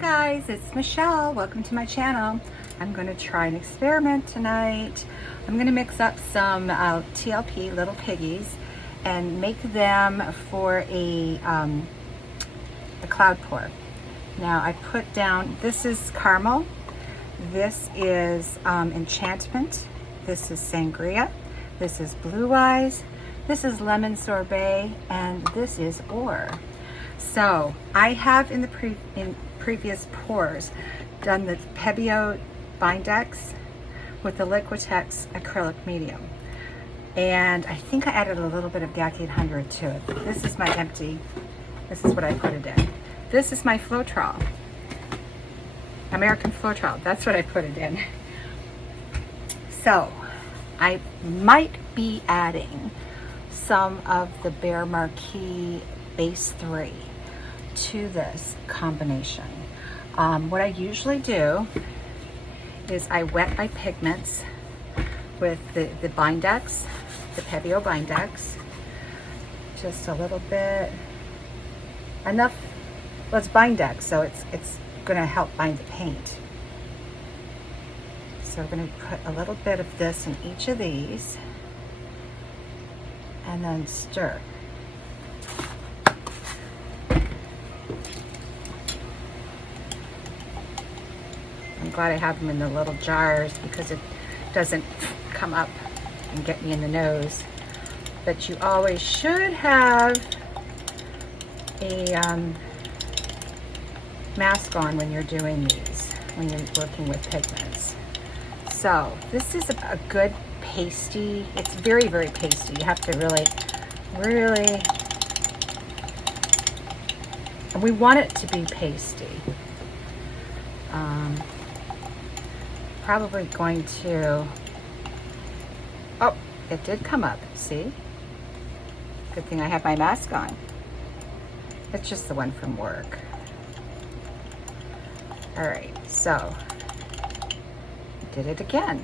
Guys, it's Michelle. Welcome to my channel. I'm going to try an experiment tonight. I'm going to mix up some TLP little piggies and make them for a cloud pour. Now I put down, this is caramel, this is enchantment, this is sangria, this is blue eyes, this is lemon sorbet, and this is ore. So I have in the previous pours done the Memieux Bindex with the Liquitex acrylic medium, and I think I added a little bit of GAC 800 to it. This is my empty, this is what I put it in. This is my Floetrol, American Floetrol, that's what I put it in. So I might be adding some of the Bear Marquis base 3 to this combination. What I usually do is I wet my pigments with the Bindex, the Memieux Bindex, just a little bit, enough. Well, it's Bindex, so it's going to help bind the paint. So we're going to put a little bit of this in each of these and then stir. I'm glad I have them in the little jars because it doesn't come up and get me in the nose. But you always should have a mask on when you're doing these, when you're working with pigments. So this is a good pasty. It's very, very pasty. You have to really, and we want it to be pasty. Probably going to, oh, it did come up, see? Good thing I have my mask on. It's just the one from work. All right, so, did it again.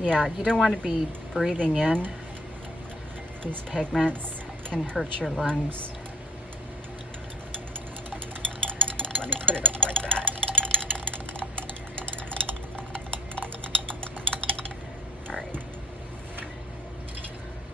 Yeah, you don't want to be breathing in these pigments. It can hurt your lungs. Let me put it up like that. All right.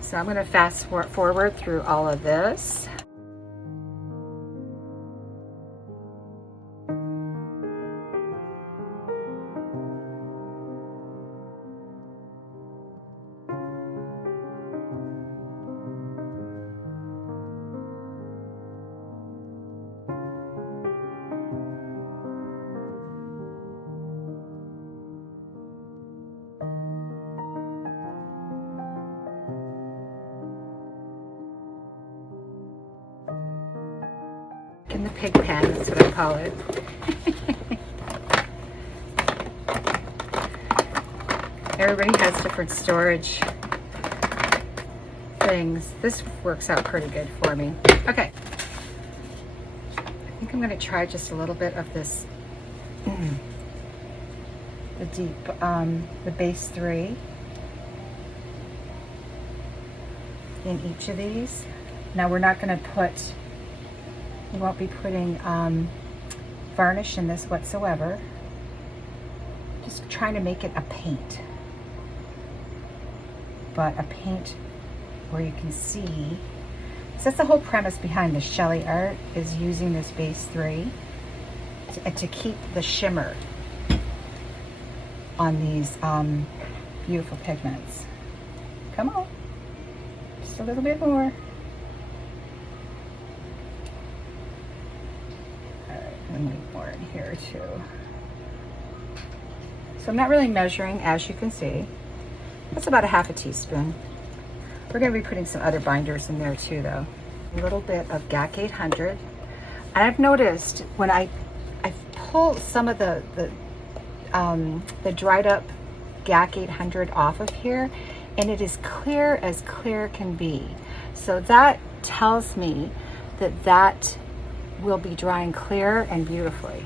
So I'm going to fast forward through all of this. In the pig pen, that's what I call it. Everybody has different storage things. This works out pretty good for me. Okay. I think I'm going to try just a little bit of this, the deep, the base 3 in each of these. Now we're not going to put, we won't be putting varnish in this whatsoever. Just trying to make it a paint. But a paint where you can see. So that's the whole premise behind the ShellieArt, is using this base 3 to keep the shimmer on these beautiful pigments. Come on. Just a little bit more. I need more in here too. So I'm not really measuring, as you can see. That's about a half a teaspoon. We're going to be putting some other binders in there too, though. A little bit of GAC 800. And I've noticed when I pull some of the dried up GAC 800 off of here, and it is clear as clear can be. So that tells me that will be drying clear and beautifully.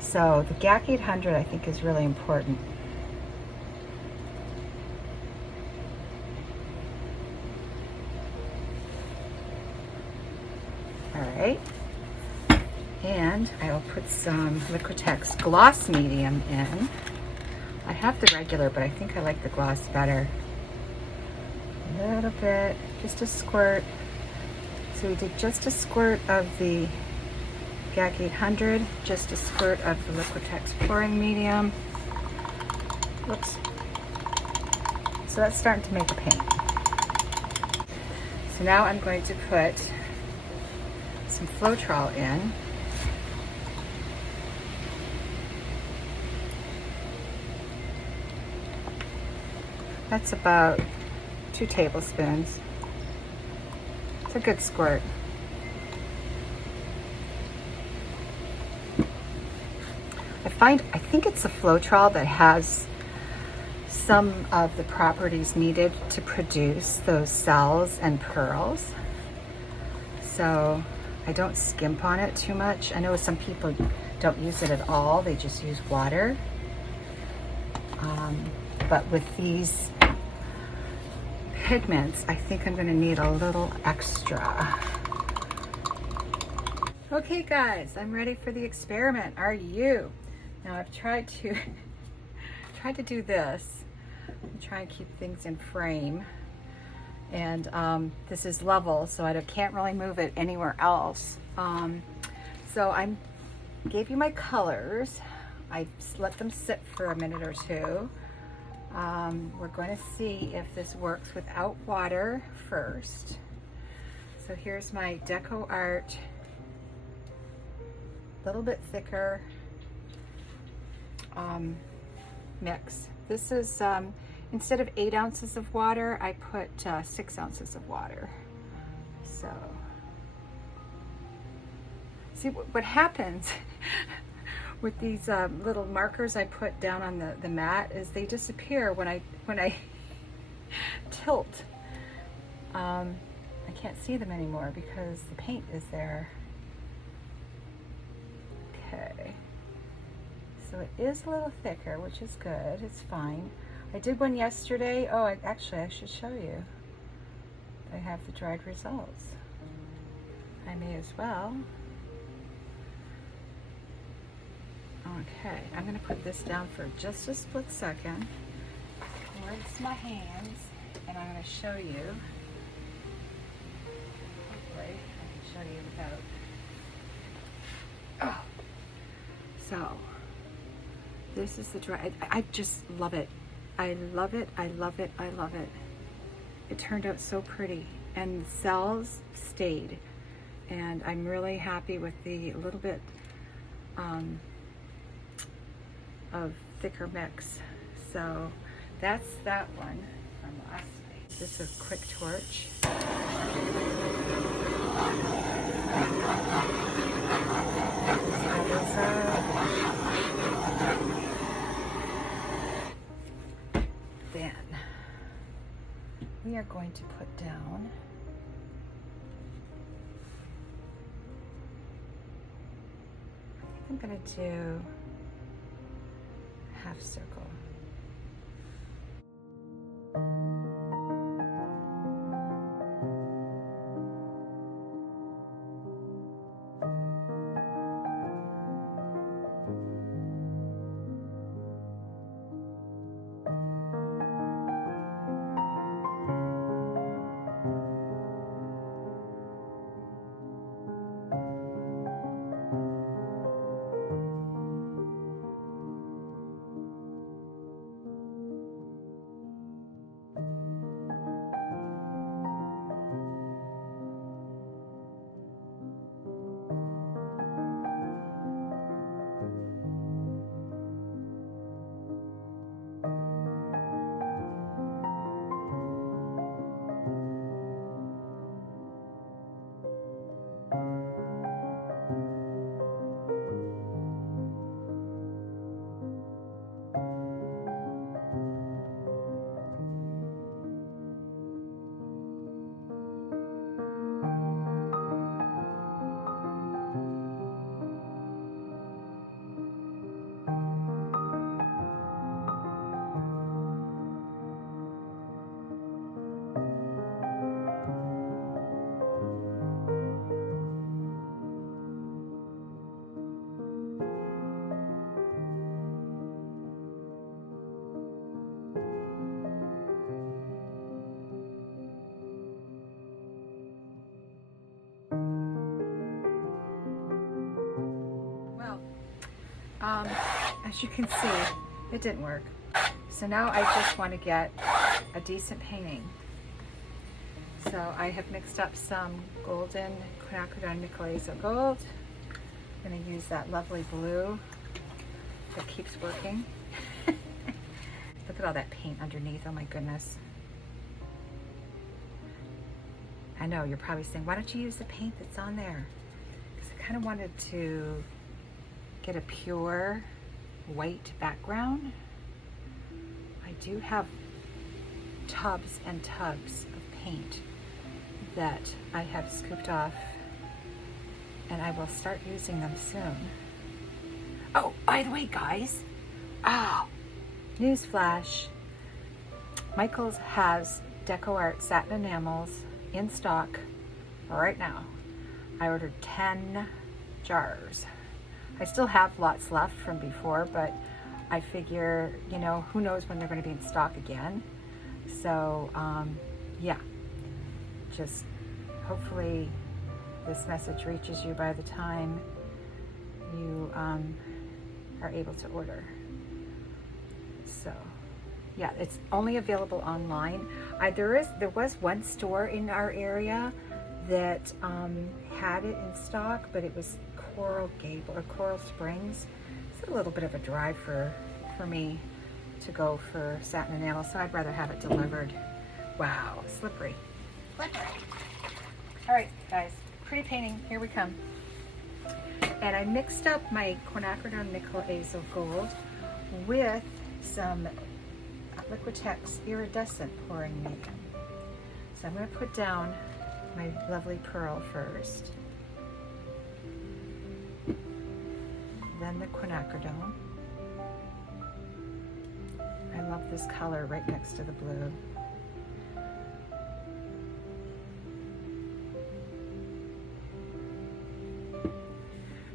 So the GAC 800 I think is really important. Okay. And I'll put some Liquitex Gloss Medium in. I have the regular, but I think I like the gloss better. A little bit, just a squirt. So we did just a squirt of the GAC 800, just a squirt of the Liquitex Pouring Medium. Whoops. So that's starting to make a paint. So now I'm going to put some Floetrol in. That's about 2 tablespoons. It's a good squirt. I think it's the Floetrol that has some of the properties needed to produce those cells and pearls. So I don't skimp on it too much. I know some people don't use it at all. They just use water. But with these pigments, I think I'm gonna need a little extra. Okay guys, I'm ready for the experiment. Are you? Now I've tried to do this and try and keep things in frame. And this is level, so I can't really move it anywhere else. So I gave you my colors. I let them sit for a minute or two. We're going to see if this works without water first. So here's my Deco Art, a little bit thicker mix. This is, instead of 8 ounces of water, I put 6 ounces of water. So, see what happens with these little markers I put down on the mat is they disappear when I tilt. I can't see them anymore because the paint is there. Okay. So it is a little thicker, which is good. It's fine. I did one yesterday. Oh, actually, I should show you. I have the dried results. I may as well. Okay, I'm going to put this down for just a split second. Rinse my hands, and I'm going to show you. Hopefully, I can show you without. Oh, so. This is the dry, I just love it. I love it, I love it, I love it. It turned out so pretty and the cells stayed. And I'm really happy with the little bit of thicker mix. So that's that one from last week. This is a quick torch. Then we are going to put down I think I'm going to do half circle. As you can see, it didn't work. So now I just want to get a decent painting. So I have mixed up some golden quinacridone nickel azo gold. I'm going to use that lovely blue that keeps working. Look at all that paint underneath, oh my goodness. I know, you're probably saying, why don't you use the paint that's on there? Because I kind of wanted to get a pure white background. I do have tubs and tubs of paint that I have scooped off, and I will start using them soon. Oh, by the way, guys, newsflash, Michaels has DecoArt satin enamels in stock right now. I ordered 10 jars. I still have lots left from before, but I figure, you know, who knows when they're going to be in stock again. So, yeah, just hopefully this message reaches you by the time you are able to order. So, yeah, it's only available online. There was one store in our area that had it in stock, but it was Coral Gable or Coral Springs. It's a little bit of a drive for me to go for satin enamel, so I'd rather have it delivered. Wow, slippery. Slippery. All right, guys, pretty painting, here we come. And I mixed up my quinacridone nickel azo gold with some Liquitex iridescent pouring medium. So I'm going to put down my lovely pearl first, then the quinacridone. I love this color right next to the blue.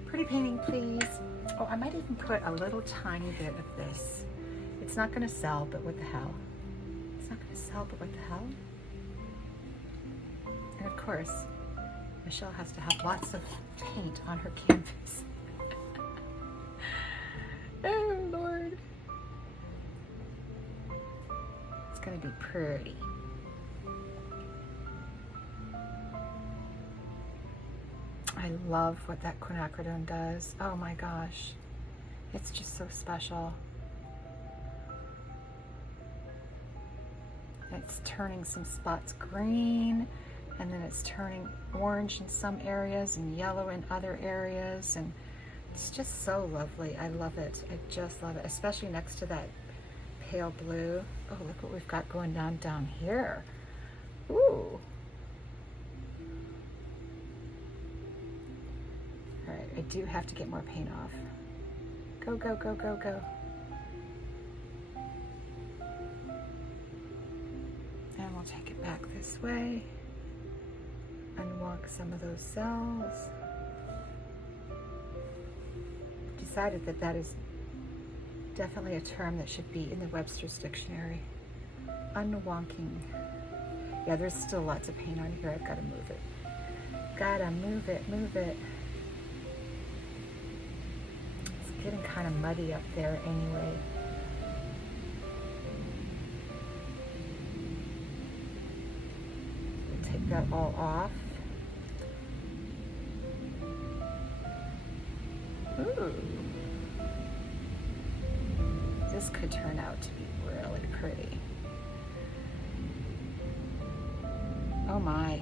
Pretty painting, please. Oh, I might even put a little tiny bit of this. It's not going to sell, but what the hell? It's not going to sell, but what the hell? And of course, Michelle has to have lots of paint on her canvas. Oh, Lord. It's going to be pretty. I love what that quinacridone does. Oh my gosh. It's just so special. It's turning some spots green, and then it's turning orange in some areas and yellow in other areas, and it's just so lovely. I love it. I just love it, especially next to that pale blue. Oh, look what we've got going down here. Ooh. All right, I do have to get more paint off. Go, go, go, go, go. And we'll take it back this way. Unwalk some of those cells. Decided that that is definitely a term that should be in the Webster's dictionary. Unwonking. Yeah, there's still lots of paint on here. I've got to move it. Gotta move it, move it. It's getting kind of muddy up there anyway. We'll take that all off. Ooh. This could turn out to be really pretty. Oh my.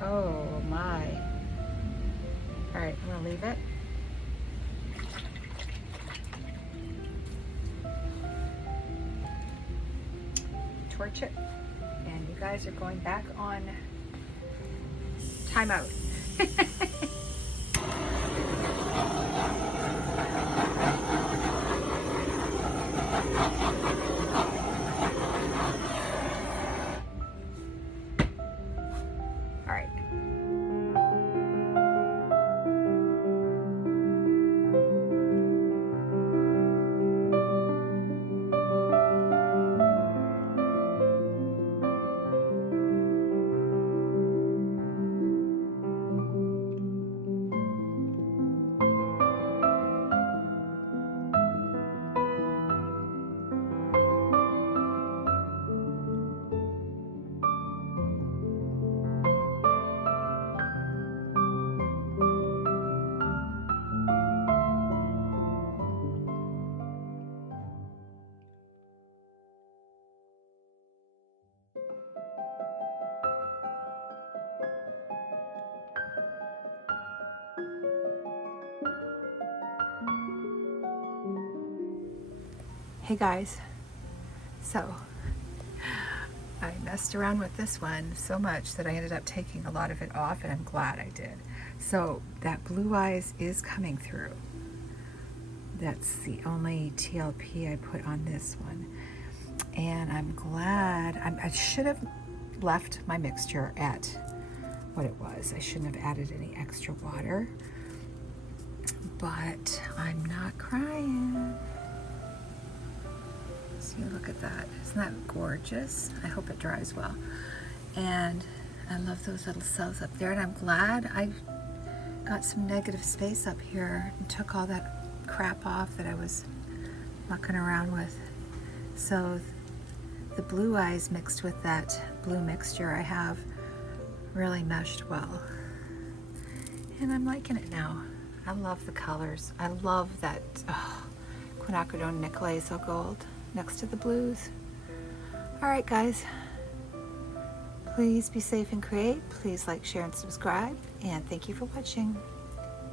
Oh my. All right, I'm gonna leave it. Torch it. And you guys are going back on timeout. Hey guys, so I messed around with this one so much that I ended up taking a lot of it off, and I'm glad I did. So that blue eyes is coming through. That's the only TLP I put on this one. And I'm glad, I should have left my mixture at what it was. I shouldn't have added any extra water, but I'm not crying. See, look at that. Isn't that gorgeous? I hope it dries well. And I love those little cells up there, and I'm glad I got some negative space up here and took all that crap off that I was mucking around with. So the blue eyes mixed with that blue mixture I have really meshed well. And I'm liking it now. I love the colors. I love that quinacridone nickel gold next to the blues. All right, guys. Please be safe and create. Please like, share, and subscribe. And thank you for watching.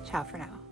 Ciao for now.